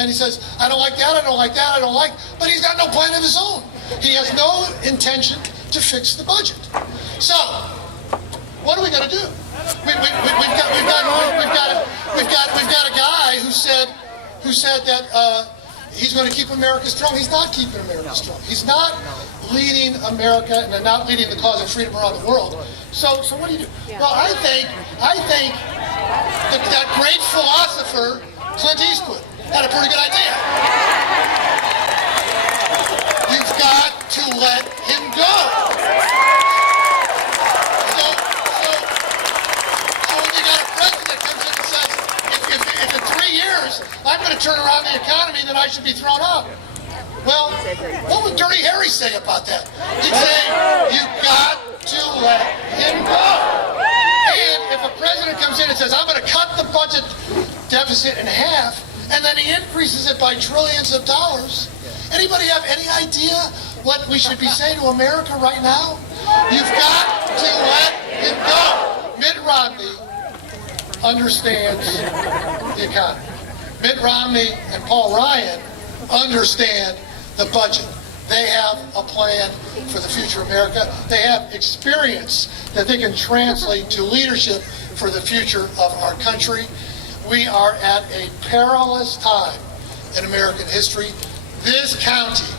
plan. He says, I don't like that, I don't like that, I don't like, but he's got no plan of his own. He has no intention to fix the budget. So, what are we going to do? We've got a guy who said that he's going to keep America strong. He's not keeping America strong. He's not leading America and not leading the cause of freedom around the world. So what do you do? Well, I think that great philosopher Clint Eastwood had a pretty good idea. You've got to let him go. So when you got a president that comes in and says, if in 3 years I'm going to turn around the economy, then I should be thrown out. Well, what would Dirty Harry say about that? He'd say, you've got to let him go. And if a president comes in and says, I'm going to cut the budget deficit in half, and then he increases it by trillions of dollars, anybody have any idea what we should be saying to America right now? You've got to let him go. Mitt Romney understands the economy. Mitt Romney and Paul Ryan understand the budget. They have a plan for the future of America. They have experience that they can translate to leadership for the future of our country. We are at a perilous time in American history. This county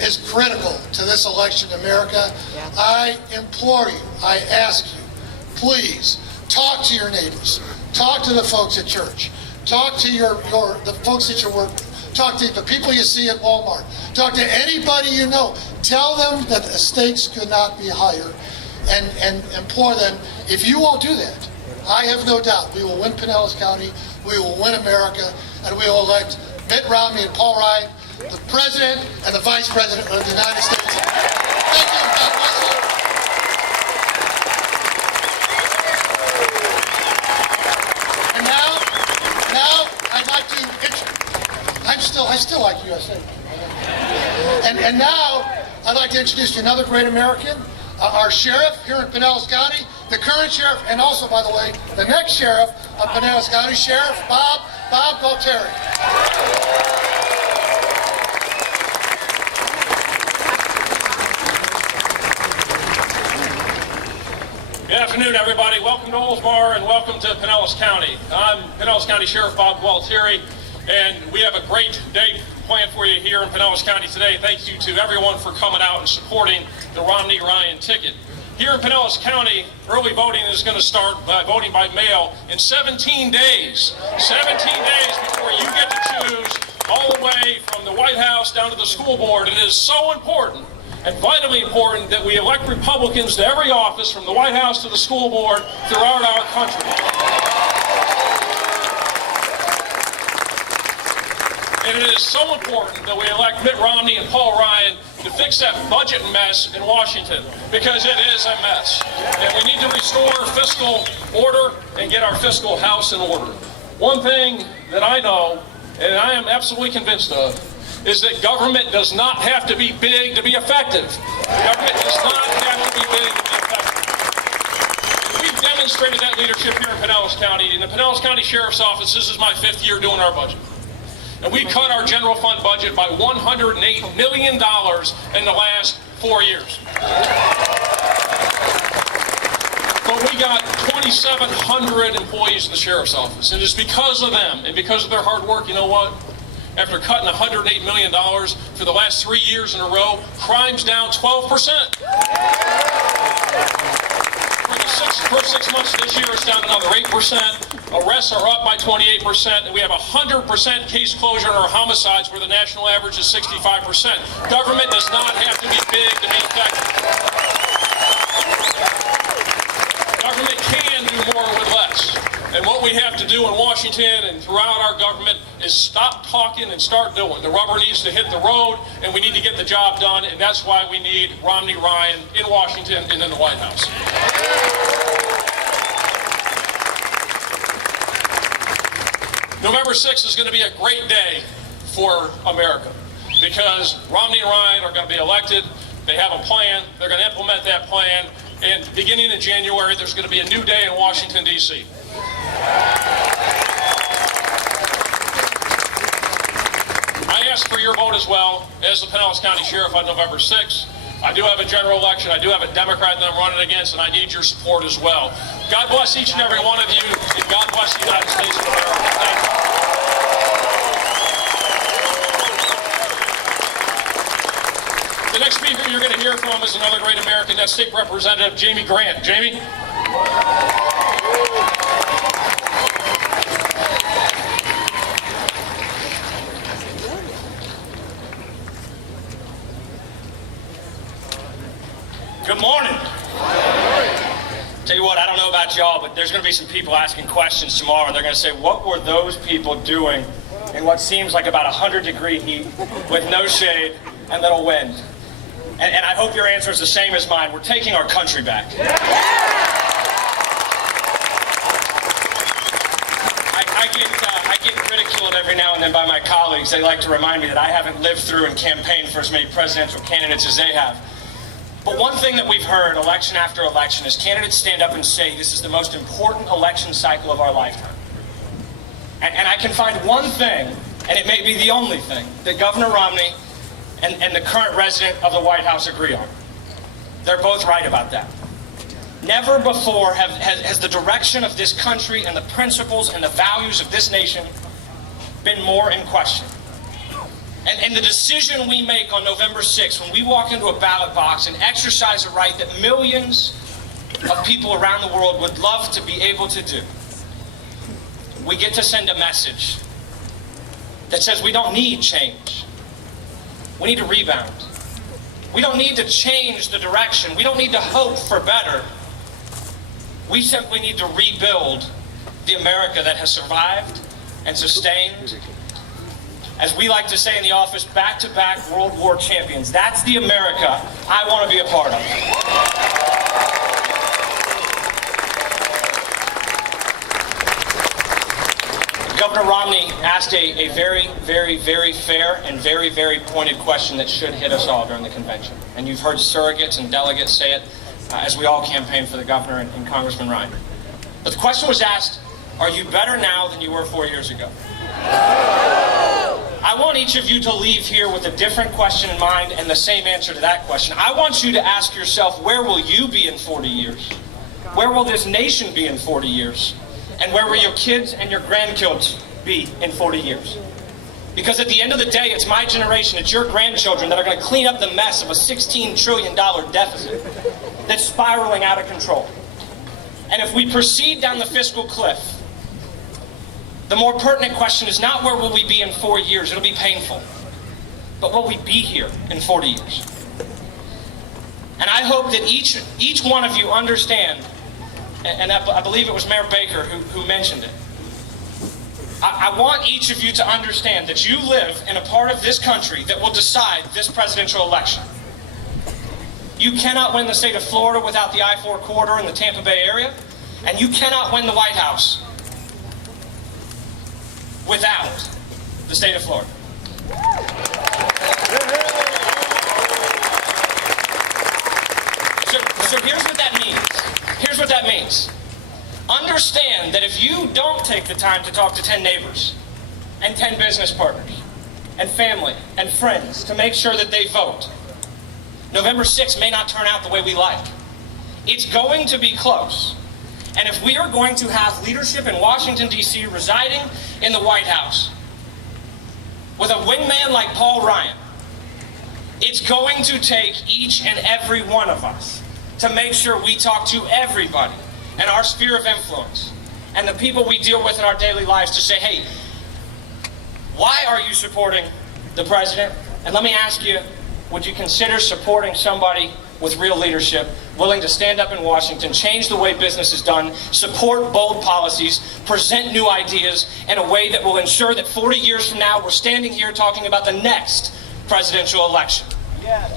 is critical to this election in America. I implore you, I ask you, please talk to your neighbors, talk to the folks at church, talk to the folks at your work, talk to the people you see at Walmart, talk to anybody you know. Tell them that the stakes could not be higher, and implore them, if you won't do that, I have no doubt we will win Pinellas County, we will win America, and we will elect Mitt Romney and Paul Ryan, the President and the Vice President of the United States. Thank you. God bless you. And now I'd like to I still like USA. And now I'd like to introduce you another great American, our sheriff here in Pinellas County, the current sheriff, and also, by the way, the next sheriff of Pinellas County, Sheriff Bob Gualtieri. Good afternoon, everybody. Welcome to Oldsmar and welcome to Pinellas County. I'm Pinellas County Sheriff Bob Gualtieri, and we have a great day planned for you here in Pinellas County today. Thank you to everyone for coming out and supporting the Romney-Ryan ticket. Here in Pinellas County, early voting is going to start voting by mail in 17 days. 17 days before you get to choose all the way from the White House down to the school board. It is so important and vitally important that we elect Republicans to every office from the White House to the school board throughout our country. And it is so important that we elect Mitt Romney and Paul Ryan to fix that budget mess in Washington, because it is a mess. And we need to restore fiscal order and get our fiscal house in order. One thing that I know, and I am absolutely convinced of, is that government does not have to be big to be effective. Government does not have to be big to be effective. We've demonstrated that leadership here in Pinellas County. In the Pinellas County Sheriff's Office, this is my 5th year doing our budget. And we cut our general fund budget by $108 million in the last 4 years. But we got 2,700 employees in the Sheriff's Office. And it's because of them and because of their hard work, you know what? After cutting $108 million for the last 3 years in a row, crime's down 12%. For the first 6 months of this year, it's down another 8%. Arrests are up by 28%. And we have 100% case closure in our homicides, where the national average is 65%. Government does not have to be big to be effective. Government can do more with less. And what we have to do in Washington and throughout our government is stop talking and start doing. The rubber needs to hit the road, and we need to get the job done, and that's why we need Romney-Ryan in Washington and in the White House. November 6th is going to be a great day for America, because Romney and Ryan are going to be elected. They have a plan. They're going to implement that plan. And beginning in January, there's going to be a new day in Washington, D.C. ask for your vote as well as the Pinellas County Sheriff on November 6th. I do have a general election. I do have a Democrat that I'm running against, and I need your support as well. God bless each and every one of you, and God bless the United States of America. Thank you. The next speaker you're going to hear from is another great American. That's State Representative Jamie Grant. Jamie? Good morning. Tell you what, I don't know about y'all, but there's going to be some people asking questions tomorrow, and they're going to say, what were those people doing in what seems like about 100-degree heat with no shade and little wind? And I hope your answer is the same as mine. We're taking our country back. I get ridiculed every now and then by my colleagues. They like to remind me that I haven't lived through and campaigned for as many presidential candidates as they have. But one thing that we've heard election after election is candidates stand up and say this is the most important election cycle of our lifetime. And I can find one thing, and it may be the only thing, that Governor Romney and the current resident of the White House agree on. They're both right about that. Never before has the direction of this country and the principles and the values of this nation been more in question. And the decision we make on November 6th, when we walk into a ballot box and exercise a right that millions of people around the world would love to be able to do, we get to send a message that says we don't need change. We need to rebound. We don't need to change the direction. We don't need to hope for better. We simply need to rebuild the America that has survived and sustained, as we like to say in the office, back-to-back World War champions. That's the America I want to be a part of. Governor Romney asked a very, very, very fair and very, very pointed question that should hit us all during the convention. And you've heard surrogates and delegates say it as we all campaign for the governor and Congressman Ryan. But the question was asked, are you better now than you were 4 years ago? I want each of you to leave here with a different question in mind and the same answer to that question. I want you to ask yourself, where will you be in 40 years? Where will this nation be in 40 years? And where will your kids and your grandkids be in 40 years? Because at the end of the day, it's my generation, it's your grandchildren that are going to clean up the mess of a $16 trillion deficit that's spiraling out of control. And if we proceed down the fiscal cliff, the more pertinent question is not where will we be in 4 years, it'll be painful, but will we be here in 40 years? And I hope that each one of you understand, and I believe it was Mayor Baker who mentioned it, I want each of you to understand that you live in a part of this country that will decide this presidential election. You cannot win the state of Florida without the I-4 corridor in the Tampa Bay area, and you cannot win the White House without the state of Florida. So here's what that means. Here's what that means. Understand that if you don't take the time to talk to 10 neighbors and 10 business partners and family and friends to make sure that they vote, November 6th may not turn out the way we like. It's going to be close. And if we are going to have leadership in Washington, D.C. residing in the White House with a wingman like Paul Ryan, it's going to take each and every one of us to make sure we talk to everybody in our sphere of influence and the people we deal with in our daily lives to say, hey, why are you supporting the president? And let me ask you, would you consider supporting somebody with real leadership, willing to stand up in Washington, change the way business is done, support bold policies, present new ideas in a way that will ensure that 40 years from now we're standing here talking about the next presidential election? Yes.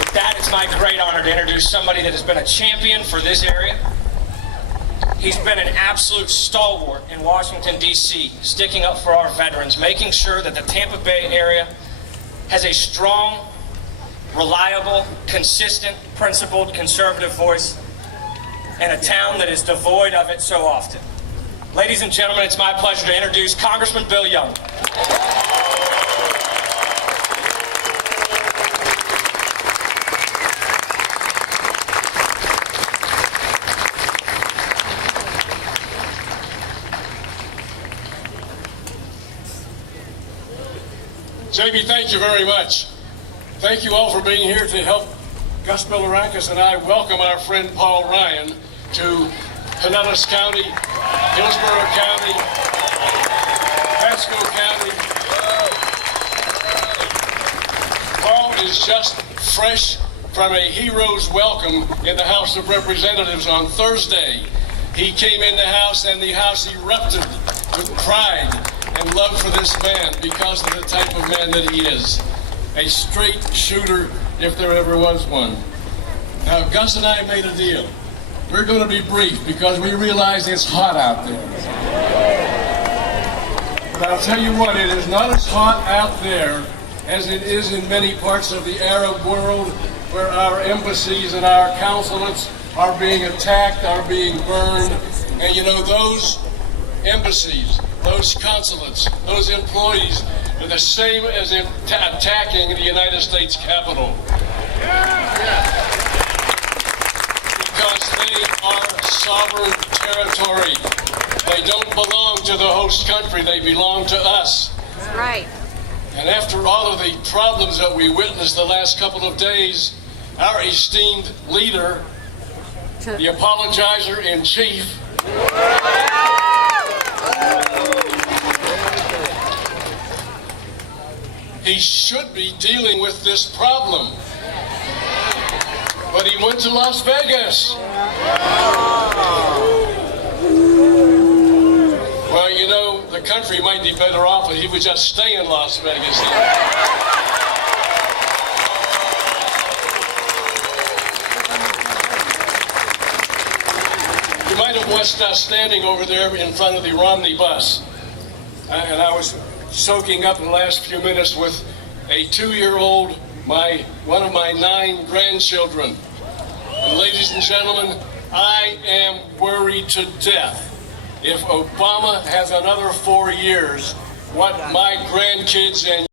With that, it's my great honor to introduce somebody that has been a champion for this area. He's been an absolute stalwart in Washington, D.C., sticking up for our veterans, making sure that the Tampa Bay area has a strong, reliable, consistent, principled, conservative voice in a town that is devoid of it so often. Ladies and gentlemen, it's my pleasure to introduce Congressman Bill Young. Jamie, thank you very much. Thank you all for being here to help Gus Bilirakis and I welcome our friend Paul Ryan to Pinellas County, Hillsborough County, Pasco County. Paul is just fresh from a hero's welcome in the House of Representatives on Thursday. He came in the House and the House erupted with pride and love for this man because of the type of man that he is. A straight shooter, if there ever was one. Now, Gus and I made a deal. We're going to be brief because we realize it's hot out there. But I'll tell you what, it is not as hot out there as it is in many parts of the Arab world where our embassies and our consulates are being attacked, are being burned. And you know, those embassies, those consulates, those employees are the same as attacking the United States Capitol. Because they are sovereign territory. They don't belong to the host country, they belong to us. That's right. And after all of the problems that we witnessed the last couple of days, our esteemed leader, the apologizer-in-chief, he should be dealing with this problem. But he went to Las Vegas. Well, you know, the country might be better off if he would just stay in Las Vegas. You might have watched us standing over there in front of the Romney bus. And I was soaking up in the last few minutes with a 2-year-old, one of my 9 grandchildren. And ladies and gentlemen, I am worried to death. If Obama has another 4 years, what my grandkids and